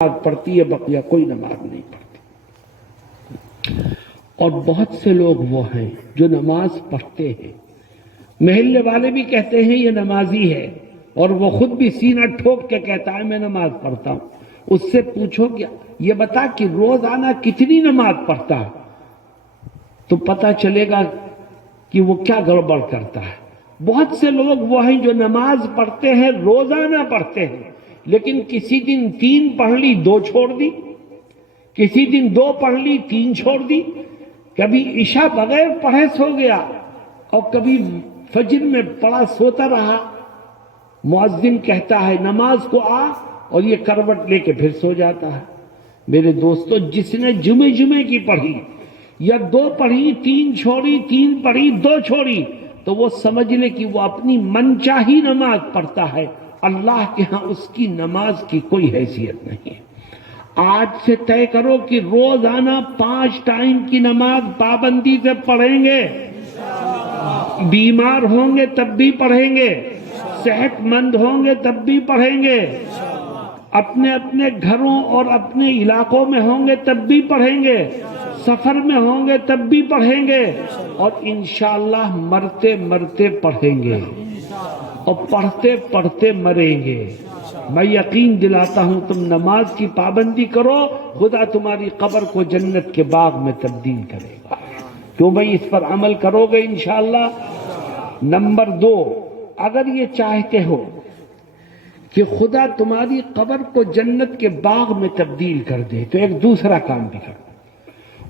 نماز پڑھتی ہے، بقیہ کوئی نماز نہیں پڑھتی۔ اور بہت سے لوگ وہ ہیں جو نماز پڑھتے ہیں، محلے والے بھی کہتے ہیں یہ نمازی ہے، اور وہ خود بھی سینہ ٹھوک کے کہتا ہے میں نماز پڑھتا ہوں۔ اس سے پوچھو کہ یہ بتا کہ روزانہ کتنی نماز پڑھتا ہے، تو پتہ چلے گا کہ وہ کیا گڑبڑ کرتا ہے۔ بہت سے لوگ وہ ہیں جو نماز پڑھتے ہیں، روزانہ پڑھتے ہیں، لیکن کسی دن 3 پڑھ لی 2 چھوڑ دی، کسی دن 2 پڑھ لی 3 چھوڑ دی، کبھی عشاء بغیر پڑھے سو گیا، اور کبھی فجر میں پڑھا سوتا رہا۔ مؤذن کہتا ہے نماز کو آ، اور یہ کروٹ لے کے پھر سو جاتا ہے۔ میرے دوستو، جس نے جمعے کی پڑھی، یا 2 پڑھی 3 چھوڑی، 3 پڑھی 2 چھوڑی، تو وہ سمجھ لے کہ وہ اپنی من چاہی نماز پڑھتا ہے، اللہ کے ہاں اس کی نماز کی کوئی حیثیت نہیں ہے۔ آج سے طے کرو کہ روزانہ 5 ٹائم کی نماز پابندی سے پڑھیں گے، بیمار ہوں گے تب بھی پڑھیں گے، صحت مند ہوں گے تب بھی پڑھیں گے، اپنے اپنے گھروں اور اپنے علاقوں میں ہوں گے تب بھی پڑھیں گے، سفر میں ہوں گے تب بھی پڑھیں گے، اور انشاءاللہ مرتے مرتے پڑھیں گے، اور پڑھتے پڑھتے مریں گے۔ میں یقین دلاتا ہوں تم نماز کی پابندی کرو، خدا تمہاری قبر کو جنت کے باغ میں تبدیل کرے گا۔ کیوں بھائی، اس پر عمل کرو گے انشاءاللہ۔ نمبر 2، اگر یہ چاہتے ہو کہ خدا تمہاری قبر کو جنت کے باغ میں تبدیل کر دے، تو ایک دوسرا کام بھی کرو،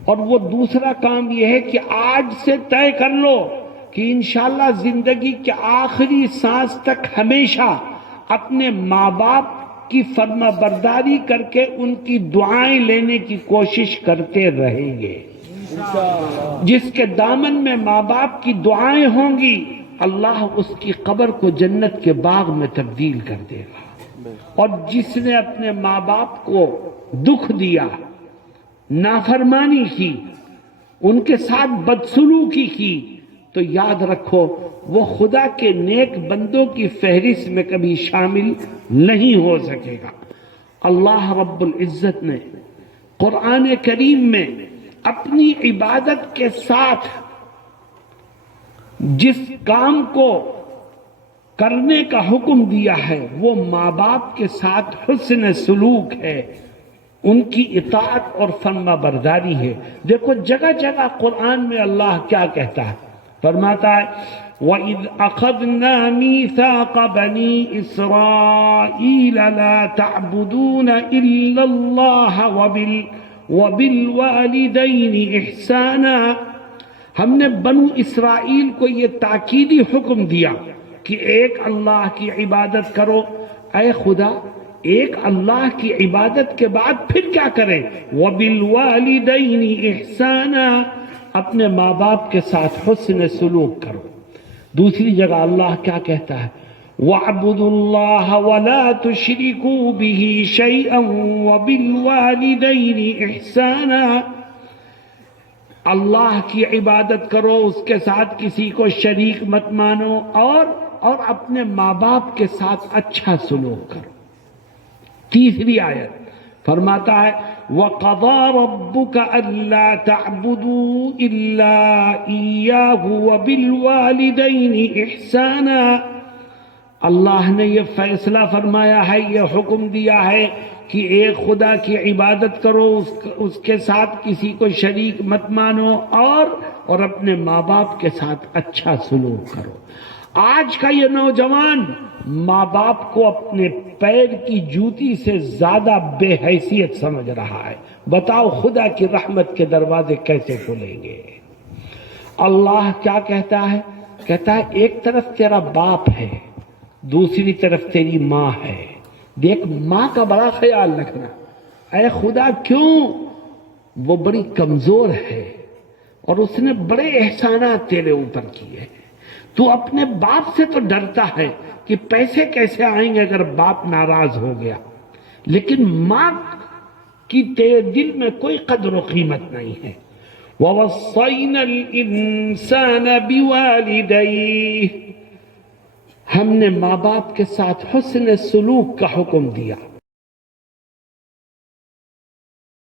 اور وہ دوسرا کام یہ ہے کہ آج سے طے کر لو کہ انشاءاللہ زندگی کے آخری سانس تک ہمیشہ اپنے ماں باپ کی فرما برداری کر کے ان کی دعائیں لینے کی کوشش کرتے رہیں گے۔ جس کے دامن میں ماں باپ کی دعائیں ہوں گی، اللہ اس کی قبر کو جنت کے باغ میں تبدیل کر دے گا۔ اور جس نے اپنے ماں باپ کو دکھ دیا، نافرمانی کی، ان کے ساتھ بدسلوکی کی، تو یاد رکھو وہ خدا کے نیک بندوں کی فہرست میں کبھی شامل نہیں ہو سکے گا۔ اللہ رب العزت نے قرآن کریم میں اپنی عبادت کے ساتھ جس کام کو کرنے کا حکم دیا ہے وہ ماں باپ کے ساتھ حسن سلوک ہے، ان کی اطاعت اور فرما برداری ہے۔ دیکھو جگہ جگہ قرآن میں اللہ کیا کہتا ہے، فرماتا ہے وَإِذْ أَخَذْنَا مِيثَاقَ بَنِي إِسْرَائِيلَ لَا تَعْبُدُونَ إِلَّا اللَّهَ وَبِالْوَالِدَيْنِ إِحْسَانًا۔ ہم نے بنو اسرائیل کو یہ تاکیدی حکم دیا کہ ایک اللہ کی عبادت کرو۔ اے خدا، ایک اللہ کی عبادت کے بعد پھر کیا کریں؟ وَبِالْوَالِدَيْنِ إِحْسَانًا، اپنے ماں باپ کے ساتھ حسن سلوک کرو۔ دوسری جگہ اللہ کیا کہتا ہے؟ وَاعْبُدُوا اللَّهَ وَلَا تُشْرِكُوا بِهِ شَيْئًا وَبِالْوَالِدَيْنِ إِحْسَانًا، اللہ کی عبادت کرو، اس کے ساتھ کسی کو شریک مت مانو، اور اپنے ماں باپ کے ساتھ اچھا سلوک کرو۔ تیسری آیت فرماتا ہے وَقَضَىٰ رَبُّكَ أَلَّا تَعْبُدُوا إِلَّا إِيَّاهُ وَبِالْوَالِدَيْنِ إِحْسَانًا، اللہ نے یہ فیصلہ فرمایا ہے، یہ حکم دیا ہے کہ ایک خدا کی عبادت کرو، اس کے ساتھ کسی کو شریک مت مانو، اور اپنے ماں باپ کے ساتھ اچھا سلوک کرو۔ آج کا یہ نوجوان ماں باپ کو اپنے پیر کی جوتی سے زیادہ بے حیثیت سمجھ رہا ہے۔ بتاؤ خدا کی رحمت کے دروازے کیسے کھلیں گے؟ اللہ کیا کہتا ہے؟ کہتا ہے ایک طرف تیرا باپ ہے، دوسری طرف تیری ماں ہے۔ دیکھ ماں کا بڑا خیال رکھنا۔ اے خدا کیوں؟ وہ بڑی کمزور ہے، اور اس نے بڑے احسانات تیرے اوپر کیے ہیں۔ تو اپنے باپ سے تو ڈرتا ہے کہ پیسے کیسے آئیں گے اگر باپ ناراض ہو گیا، لیکن ماں کی تیرے دل میں کوئی قدر و قیمت نہیں ہے۔ وَوَصَّيْنَا الْإِنسَانَ بِوَالِدَيْهِ، ہم نے ماں باپ کے ساتھ حسن سلوک کا حکم دیا۔